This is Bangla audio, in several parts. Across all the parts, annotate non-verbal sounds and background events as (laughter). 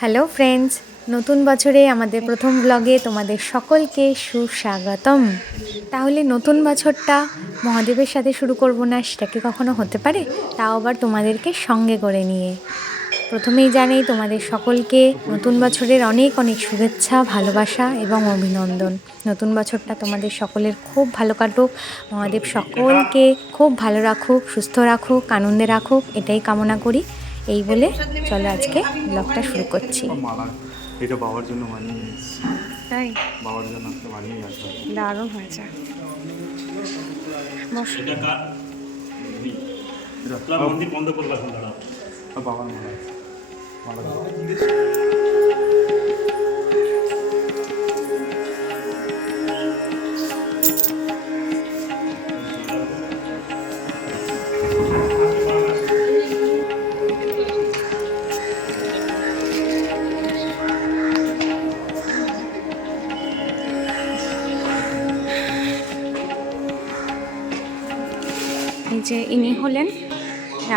হ্যালো ফ্রেন্ডস নতুন বছরে আমাদের প্রথম ব্লগে তোমাদের সকলকে সুস্বাগতম। তাহলে নতুন বছরটা মহাদেবের সাথে শুরু করব না, সেটা কি কখনো হতে পারে? তাও আবার তোমাদেরকে সঙ্গে করে নিয়ে। প্রথমেই জানাই তোমাদের সকলকে নতুন বছরের অনেক অনেক শুভেচ্ছা, ভালোবাসা এবং অভিনন্দন। নতুন বছরটা তোমাদের সকলের খুব ভালো কাটুক। মহাদেব সকলকে খুব ভালো রাখুক, সুস্থ রাখুক, আনন্দে রাখুক, এটাই কামনা করি। এই বলে চলো আজকে ব্লগটা শুরু করছি। এটা বাবার জন্য বানিয়ে নিয়ে তাই? বাবার জন্য একটা বানিয়ে দারুণ হয়েছে। বস। এটা মন্দির বন্ধ করব এখন দাঁড়াও। মনে বাবার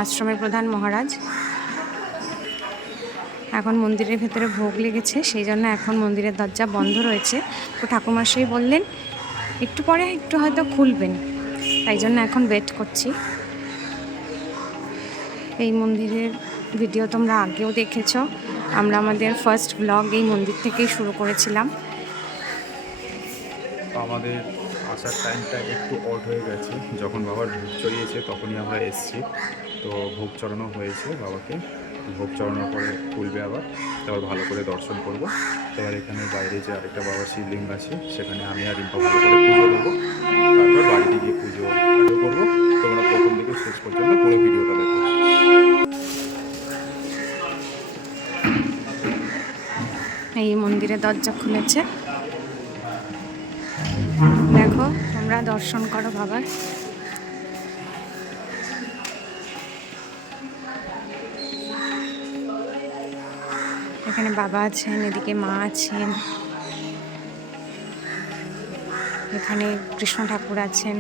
আশ্রমের প্রধান মহারাজ। এখন মন্দিরের ভেতরে ভোগ লেগেছে, সেই জন্য এখন মন্দিরের দরজা বন্ধ রয়েছে। তো ঠাকুমাশাই বললেন, একটু পরে একটু হয়তো খুলবেন। তাই জন্য এখন ওয়েট করছি। এই মন্দিরের ভিডিও তোমরা আগেও দেখেছ। আমরা আমাদের ফার্স্ট ব্লগ এই মন্দির থেকেই শুরু করেছিলাম। আমাদের আসার টাইমটা একটু অড হয়ে গেছে। যখন বাবার ভোগ চড়িয়েছে, তখনই আমরা এসেছি। তো ভোগ চড়ানো হয়েছে বাবাকে। ভোগ চড়ানোর পরে খুলবে আবার। তারপর ভালো করে দর্শন করব। তারপর এখানে বাইরে যে আরেকটা বাবার শিবলিঙ্গ আছে, সেখানে আমি আর রিম্পা ভালো করে পুজো দেবো। তারপর বাড়িতে গিয়ে পুজো করব। তোমরা প্রথম থেকে শেষ পর্যন্ত পুরো ভিডিওটা দেখো। এই মন্দিরে দরজা খুলেছে। দেখো, তোমরা দর্শন করো বাবার। এখানে বাবা আছেন এদিকে মা আছেন। এখানে কৃষ্ণ ঠাকুর আছেন।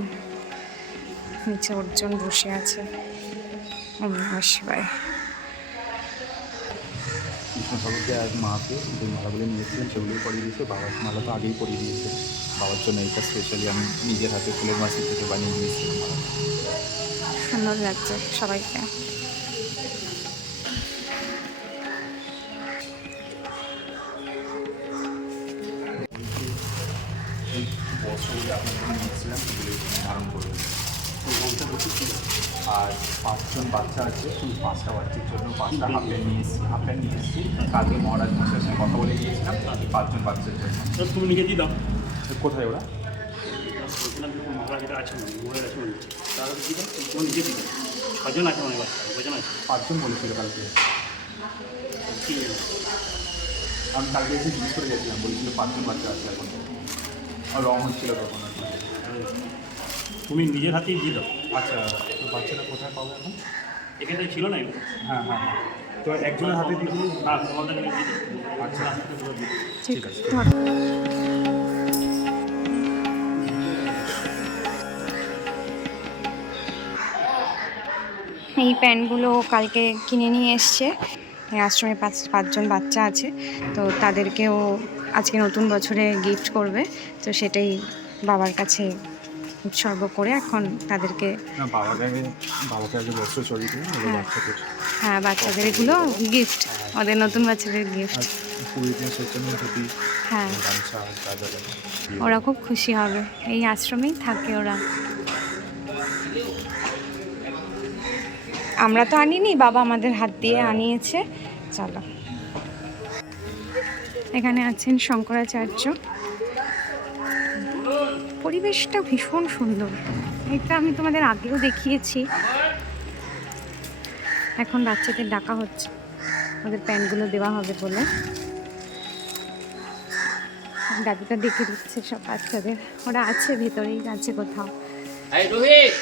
নিচে অর্জুন বসে আছে। ওম নমঃ শিবায়। কৃষ্ণ ঠাকুরকে এক মাকে যে মালাগুলো নিয়েছিলেন সেগুলোই পরিয়ে দিয়েছে। বাবার মালা তো আগেই পরিয়ে দিয়েছে। বাবার জন্য এইটা স্পেশালি আমি নিজের হাতে ফুলের মাসি থেকে বানিয়ে নিয়েছিলাম সুন্দর লাগছে সবাইকে। বলতে আর পাঁচজন বাচ্চা আছে শুধু পাঁচটা বাচ্চার জন্য পাঁচটা হাফ প্যান্ট নিয়ে এসেছি হাফ প্যান্ট নিয়ে এসেছি। কালকে মহারাজ মশাইয়ের সঙ্গে কথা বলে গিয়েছিলাম পাঁচজন বাচ্চার জন্য। তুমি নিজে দিয়ে দাও। কোথায় ওরা? যে আছে মানে বাচ্চা কজন আছে। পাঁচজন বলেছিল কালকে। আমি কালকে এসে জিজ্ঞেস করে গেছিলাম বলছিল পাঁচজন বাচ্চা আছে এখন। আর রং হচ্ছিল তখন। কি। তুমি নিজের হাতেই দিয়ে দাও। আচ্ছা তো বাচ্চাটা কোথায় পাবো এখন? এখানে ছিল না এগুলো? হ্যাঁ হ্যাঁ হ্যাঁ। তো একজনের হাতে দিয়ে দিই? হ্যাঁ তোমাদের দিয়ে আচ্ছা। ঠিক ঠিক আছে এই প্যান্টগুলো কালকে কিনে নিয়ে এসছে। এই আশ্রমে পাঁচ পাঁচজন বাচ্চা আছে। তো তাদেরকেও আজকে নতুন বছরে গিফট করবে। তো সেটাই বাবার কাছে উৎসর্গ করে এখন তাদেরকে হ্যাঁ। হ্যাঁ বাচ্চাদের এগুলো গিফট ওদের নতুন বাচ্চাদের গিফট হ্যাঁ। ওরা খুব খুশি হবে। এই আশ্রমেই থাকে ওরা। আমরা তো আনিনি বাবা আমাদের হাত দিয়ে আনিয়েছে। চলো। এখানে আছেন শঙ্করাচার্য। পরিবেশটা ভীষণ সুন্দর। এটা আমি তোমাদের আগেও দেখিয়েছি। এখন বাচ্চাদের ডাকা হচ্ছে। ওদের প্যান্টগুলো দেওয়া হবে বলে। দাদুটা দেখে দিচ্ছে সব বাচ্চাদের। ওরা আছে ভেতরেই, আছে কোথাও। রোহিত!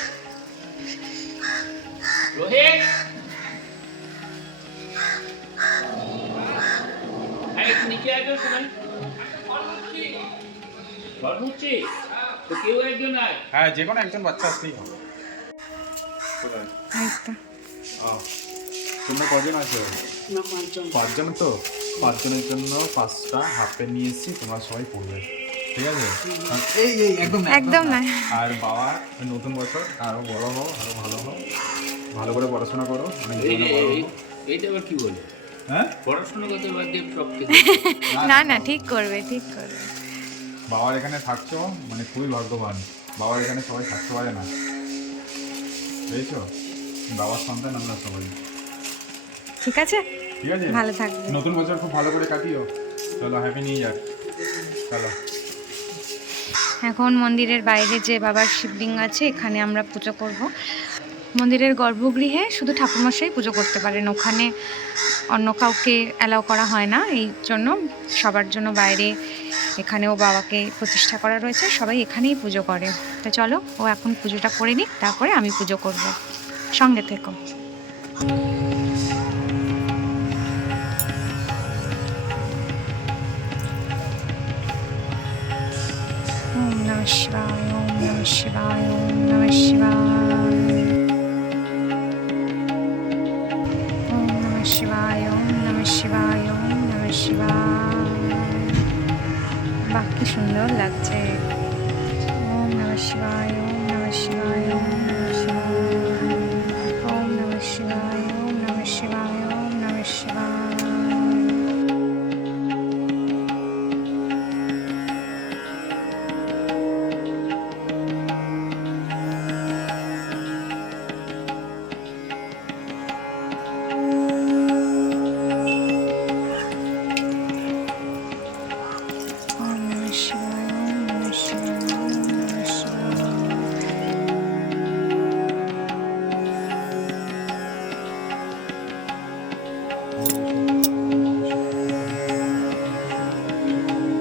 রোহিত! হ্যাঁ যে কোনো একজন বাচ্চা আসলেই হবে। তোমরা কজন আছো? পাঁচজন। তো? পাঁচজনের জন্য পাঁচটা হাফ প্যান্ট নিয়ে এসেছি তোমরা সবাই পড়বে। ঠিক আছে? এই এই একদম একদম না। আর বাবা নতুন বছর আরও বড় হও আরও ভালো হও। ভালো করে পড়াশোনা করো। এইটা আবার কি বলে? হ্যাঁ? পড়াশোনা করতে বাদ দিয়ে সব (laughs) না না ঠিক করবে ঠিক করবে। বাবার এখানে থাকছো? মানে খুবই ভাগ্যবান। বাবার এখানে সবাই থাকতে পারে না। বুঝেছ? বাবার সন্তান আমরা সবাই। ঠিক আছে? ঠিক আছে? ভালো থাকবে। নতুন বছর খুব ভালো করে কাটিও। চলো হ্যাপি নিউ ইয়ার চলো। এখন মন্দিরের বাইরে যে বাবার শিবলিঙ্গ আছে এখানে আমরা পুজো করব। মন্দিরের গর্ভগৃহে শুধু ঠাকুরমশাই পুজো করতে পারেন। ওখানে অন্য কাউকে অ্যালাউ করা হয় না। এই জন্য সবার জন্য বাইরে এখানেও বাবাকে প্রতিষ্ঠা করা রয়েছে। সবাই এখানেই পুজো করে। তা চলো, ও এখন পুজোটা করে নিক, তারপরে আমি পুজো করব। সঙ্গে থেকো। ওম শিবায় নমঃ শিবায় শিবায়। ওম নমঃ শিবায়। বাহ, কি সুন্দর লাগছে। ওম নম শিবায়, ওম নম শিবায়, ওম নম শিবায়। ওম নম শিবায়, ওম নম শিবায়, ওম নম শিবায়।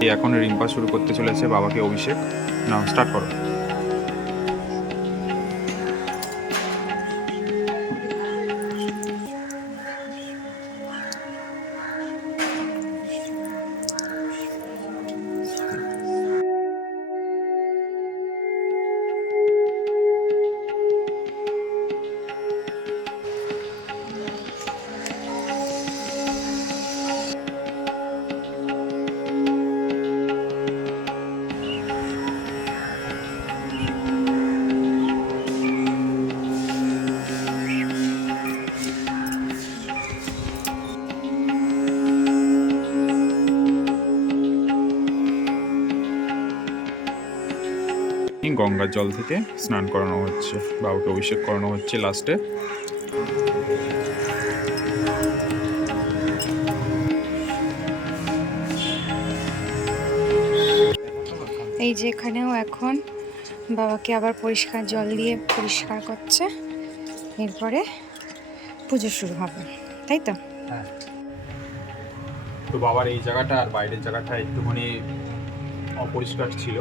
এখন রিম্পা শুরু করতে চলেছে বাবাকে অভিষেক। নাও স্টার্ট করো। গঙ্গার জল থেকে স্নান করানো হচ্ছে বাবাকে অভিষেক করানো হচ্ছে লাস্টে। এই যে এখানেও এখন বাবাকে আবার পরিষ্কার জল দিয়ে পরিষ্কার করছে এরপরে পুজো শুরু হবে তাই তো? হ্যাঁ। তো বাবার এই জায়গাটা আর বাইরের জায়গাটা একটুখানি অপরিষ্কার ছিল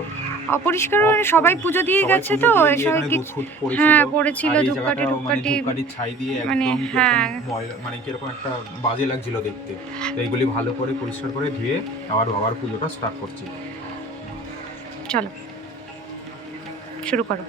অপরিষ্কার মানে সবাই পুজো দিয়ে গেছে তো সবাই। হ্যাঁ, পড়েছিল, ধূপকাঠি, মানে ধূপকাঠি। ছাই দিয়ে মানে, একদম কীরকম হ্যাঁ। মানে কীরকম একটা বাজে লাগছিল দেখতে তো এইগুলি ভালো করে পরিষ্কার করে ধুয়ে আবার বাবার পুজোটা স্টার্ট করছি চলো শুরু করো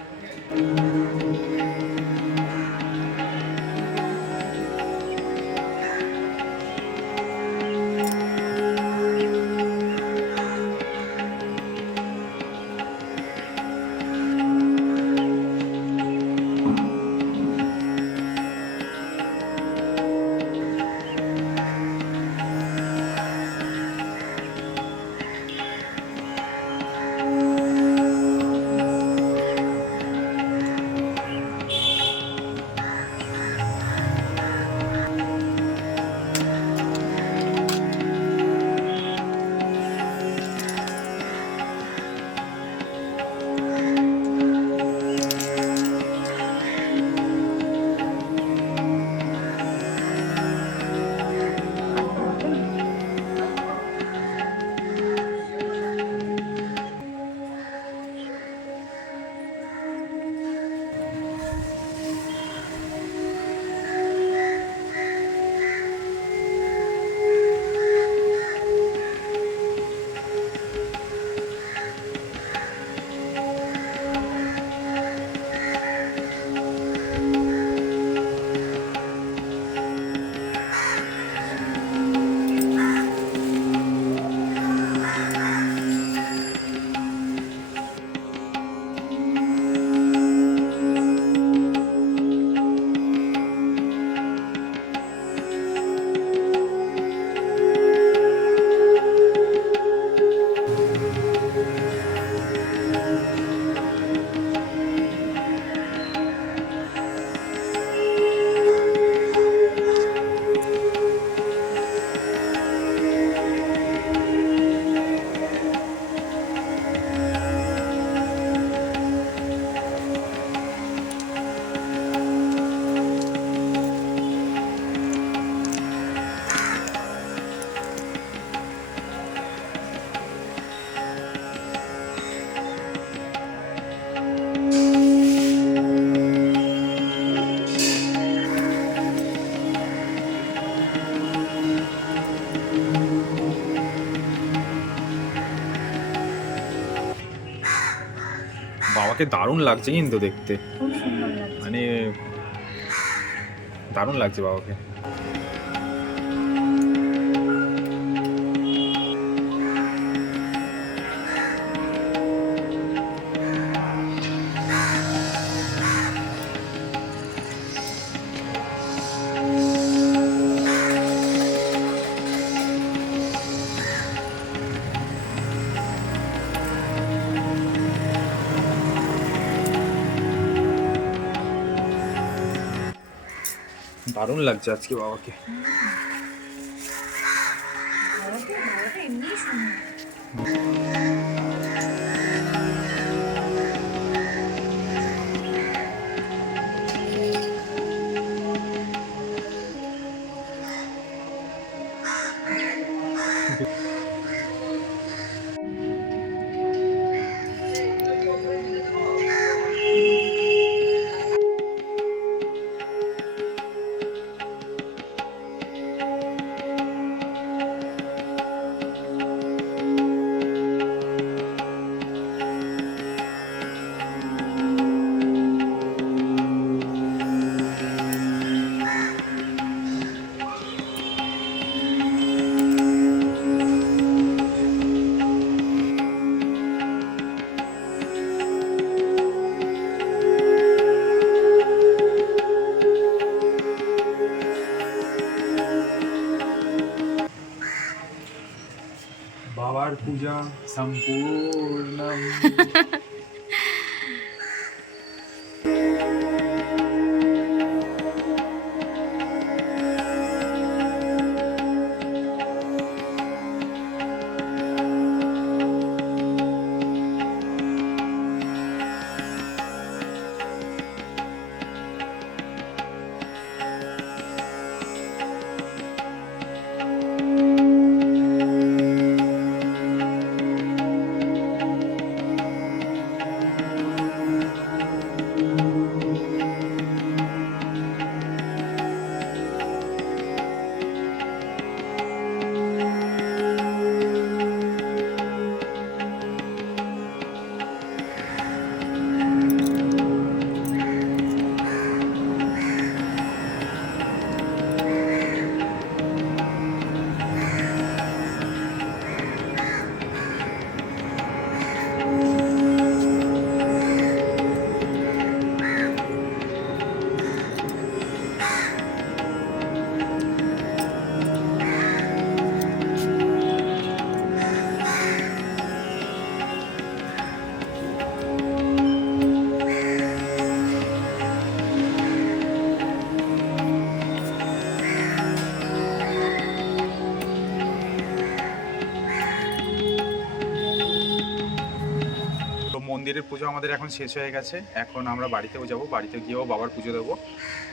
বাবাকে দারুণ লাগছে কিন্তু দেখতে। মানে দারুণ লাগছে বাবাকে। দারুণ লাগছে আজকে বাবাকে। বাবাকে panjang 10 পুজো আমাদের এখন শেষ হয়ে গেছে। এখন আমরা বাড়িতেও যাব বাড়িতে গিয়েও বাবার পুজো দেবো।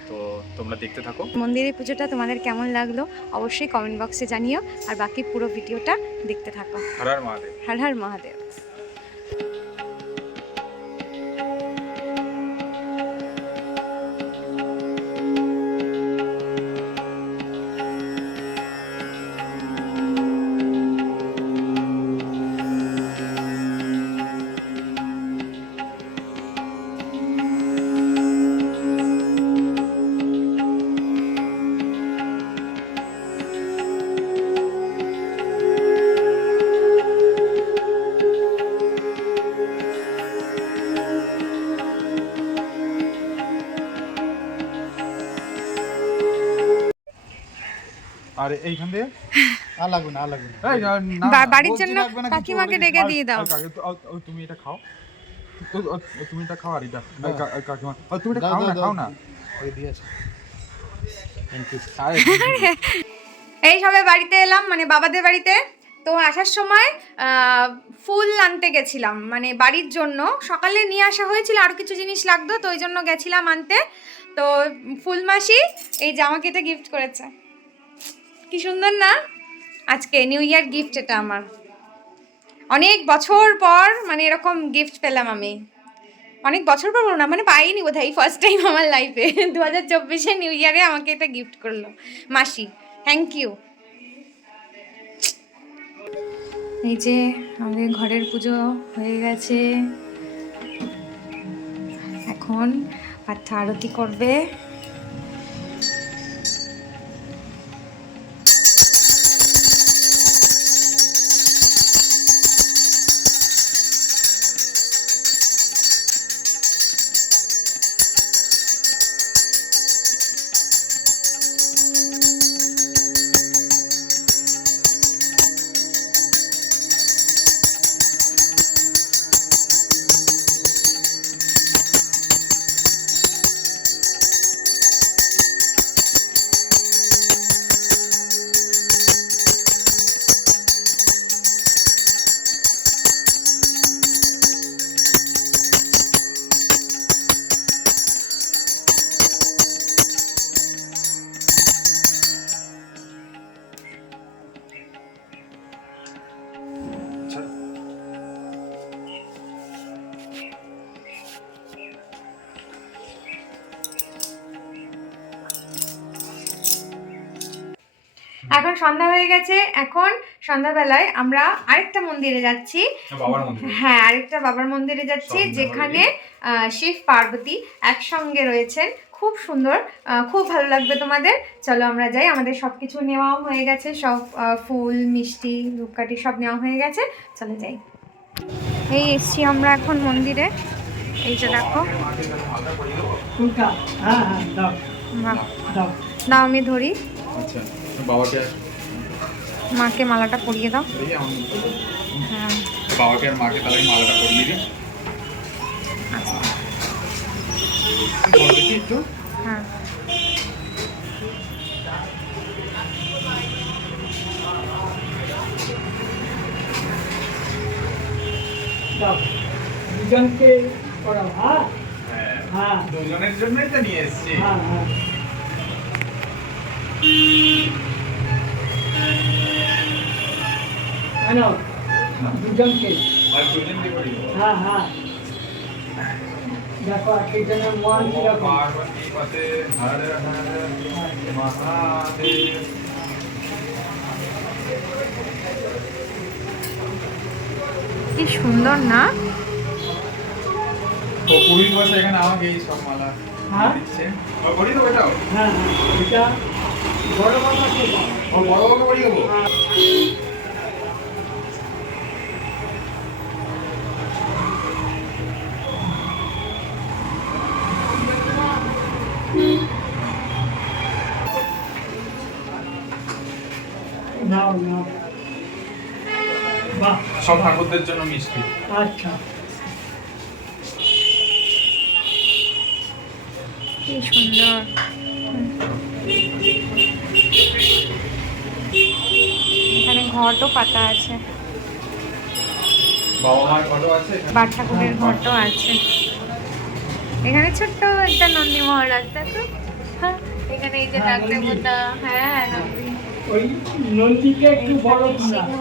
তো তোমরা দেখতে থাকো। মন্দিরের পুজোটা তোমাদের কেমন লাগল অবশ্যই কমেন্ট বক্সে জানিও আর বাকি পুরো ভিডিওটা দেখতে থাকো। হর হর মহাদেব। হর হর মহাদেব। আর এইখান দিয়ে? আর লাগবে না আর লাগবে না বাড়ির জন্য কাকিমাকে ডেকে দিয়ে দাও। তুমি এটা খাও। তুমি এটা খাও আর এটা এই কাকিমা। তুমি এটা খাও না খাও না। ওই দিয়েছে এই সবে বাড়িতে এলাম মানে বাবাদের বাড়িতে। তো আসার সময় ফুল আনতে গেছিলাম মানে বাড়ির জন্য। সকালে নিয়ে আসা হয়েছিল আরও কিছু জিনিস লাগতো তো ওই জন্য গেছিলাম আনতে। তো ফুল মাসি এই জামা এটা গিফট করেছে। কি সুন্দর না? আজকে নিউ ইয়ার গিফট এটা আমার। অনেক বছর পর মানে এরকম গিফট পেলাম আমি। অনেক বছর পর না মানে পাইনি বোধ হয় ফার্স্ট টাইম আমার লাইফে দু হাজার চব্বিশে নিউ ইয়ারে আমাকে এটা গিফট করল। মাসি থ্যাংক ইউ এই যে আমাদের ঘরের পুজো হয়ে গেছে। এখন পার্থ আরতি করবে। হয়ে গেছে। এখন সন্ধ্যাবেলায় আমরা আরেকটা মন্দিরে যাচ্ছি। হ্যাঁ আরেকটা বাবার মন্দিরে যাচ্ছি যেখানে শিব পার্বতী একসঙ্গে রয়েছেন। খুব সুন্দর খুব ভালো লাগবে তোমাদের। চলো আমরা যাই। আমাদের সব কিছু নেওয়াও হয়ে গেছে। সব ফুল মিষ্টি ধূপকাঠি সব নেওয়া হয়ে গেছে। চলো যাই। এই এসছি আমরা এখন মন্দিরে। এই যে দেখো। হ্যাঁ হ্যাঁ দাও আমি ধরি। আচ্ছা বাবাকে মাকে মালাটা পরিয়ে দাও। হ্যাঁ। বাবাকে আর মাকে তাহলে মালাটা পরিয়ে দিই। আচ্ছা। একটু। হ্যাঁ। দুজনকে করাও হ্যাঁ? হ্যাঁ। হ্যাঁ। দুজনের জন্যই তো নিয়ে এসেছি। হ্যাঁ হ্যাঁ। কেন দুজনকে। হ্যাঁ হ্যাঁ। দেখো এক একজনের মন কীরকম? পার্বতী পতে হর হর মহাদেব। কি সুন্দর না? তো পুরোহিত বসে এখানে আমাকে এই সব মালা। হ্যাঁ? দিচ্ছে। করি তো এটাও হ্যাঁ হ্যাঁ। এটা সব ঠাকুরদের জন্য মিষ্টি। আচ্ছা। কি সুন্দর। ঘটও পাতা আছে। আছে? বার ঠাকুরের ঘটও আছে। এখানে ছোট্ট একটা নন্দী মহারাজ দেখো হ্যাঁ, এখানে এই যে হ্যাঁ, ডাকতে হ্যাঁ নন্দী নন্দীকে একটু বড় এখানে না সিংহ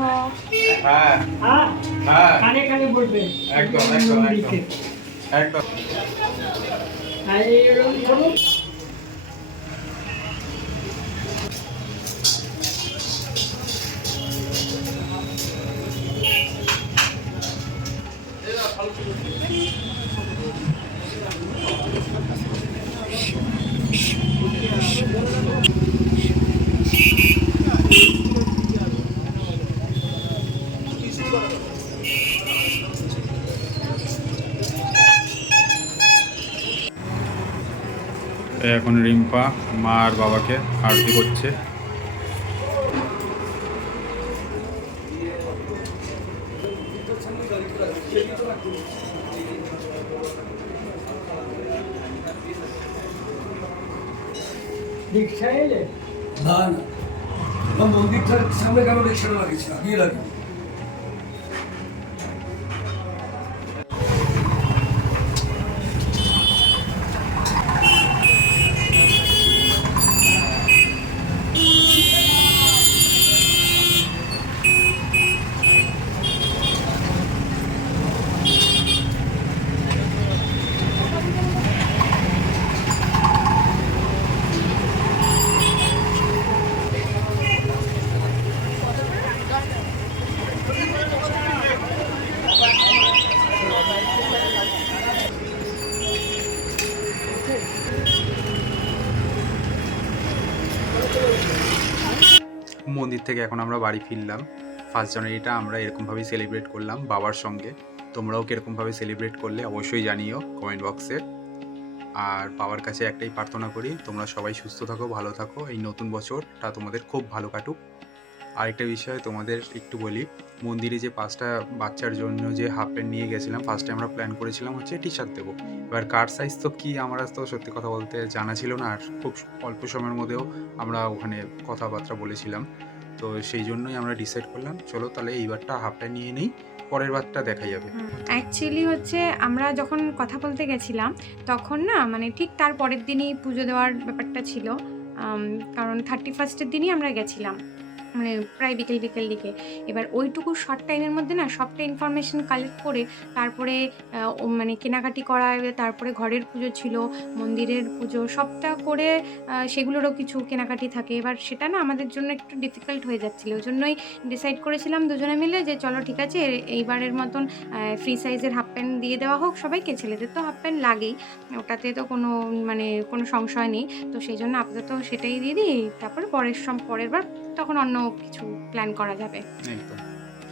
হ্যাঁ। হ্যাঁ হ্যাঁ। কানে কানে বলবে। একদম, একদম, একদম। এখন রিম্পা মা আর বাবাকে আরতি করছে। দীক্ষা এলে? না না। মন্দিরটার সামনে কেন রিক্সাটা লাগিয়েছি আগিয়ে লাগি থেকে এখন আমরা বাড়ি ফিরলাম। ফার্স্ট জানুয়ারিটা আমরা এরকমভাবেই সেলিব্রেট করলাম বাবার সঙ্গে। তোমরাও কীরকমভাবে সেলিব্রেট করলে অবশ্যই জানিও কমেন্ট বক্সে আর বাবার কাছে একটাই প্রার্থনা করি, তোমরা সবাই সুস্থ থাকো, ভালো থাকো। এই নতুন বছরটা তোমাদের খুব ভালো কাটুক। আরেকটা বিষয় তোমাদের একটু বলি, মন্দিরে যে পাঁচটা বাচ্চার জন্য যে হাফ প্যান্ট নিয়ে গেছিলাম ফার্স্টে আমরা প্ল্যান করেছিলাম হচ্ছে টি শার্ট দেবো। এবার কার সাইজ তো কি আমার তো সত্যি কথা বলতে জানা ছিল না, আর খুব অল্প সময়ের মধ্যেও আমরা ওখানে কথাবার্তা বলেছিলাম। তো সেই জন্যই আমরা ডিসাইড করলাম, চলো তাহলে এইবারটা হাফটা নিয়ে নেই, পরের বারটা দেখা যাবে। অ্যাকচুয়ালি হচ্ছে আমরা যখন কথা বলতে গেছিলাম, তখন না মানে ঠিক তার পরের দিনই পুজো দেওয়ার ব্যাপারটা ছিল কারণ থার্টি ফার্স্টের দিনই আমরা গেছিলাম। মানে প্রায় বিকেল বিকেল দিকে। এবার ওইটুকু শর্ট টাইমের মধ্যে না সবটা ইনফরমেশন কালেক্ট করে তারপরে মানে কেনাকাটি করা, তারপরে ঘরের পুজো ছিল, মন্দিরের পুজো, সবটা করে সেগুলোরও কিছু কেনাকাটি থাকে। এবার সেটা না আমাদের জন্য একটু ডিফিকাল্ট হয়ে যাচ্ছিল। ওই জন্যই ডিসাইড করেছিলাম দুজনে মিলে যে চলো ঠিক আছে এইবারের মতন ফ্রি সাইজের হাফ প্যান্ট দিয়ে দেওয়া হোক সবাইকে। ছেলেদের তো হাফ প্যান্ট লাগেই। ওটাতে তো কোনো মানে কোনো সংশয় নেই। তো সেই জন্য আপাতত সেটাই দিয়ে দিই। তারপর পরের সম পরের বার তখন অন্য কিছু প্ল্যান করা যাবে। একদম।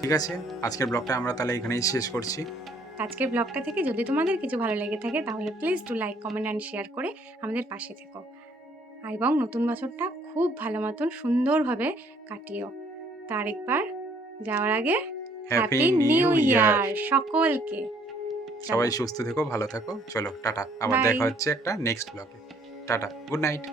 ঠিক আছে আজকের ব্লগটা আমরা তাহলে এখানেই শেষ করছি। আজকের ব্লগটা থেকে যদি তোমাদের কিছু ভালো লেগে থাকে তাহলে please to like comment and share করে আমাদের পাশে থেকো। এবং নতুন বছরটা খুব ভালো মতন সুন্দরভাবে কাটিও। তার একবার যাওয়ার আগে হ্যাপি নিউ ইয়ার সকলকে। সবাই সুস্থ থেকো ভালো থাকো। চলো টাটা। আবার দেখা হচ্ছে একটা নেক্সট ব্লগে টাটা গুড নাইট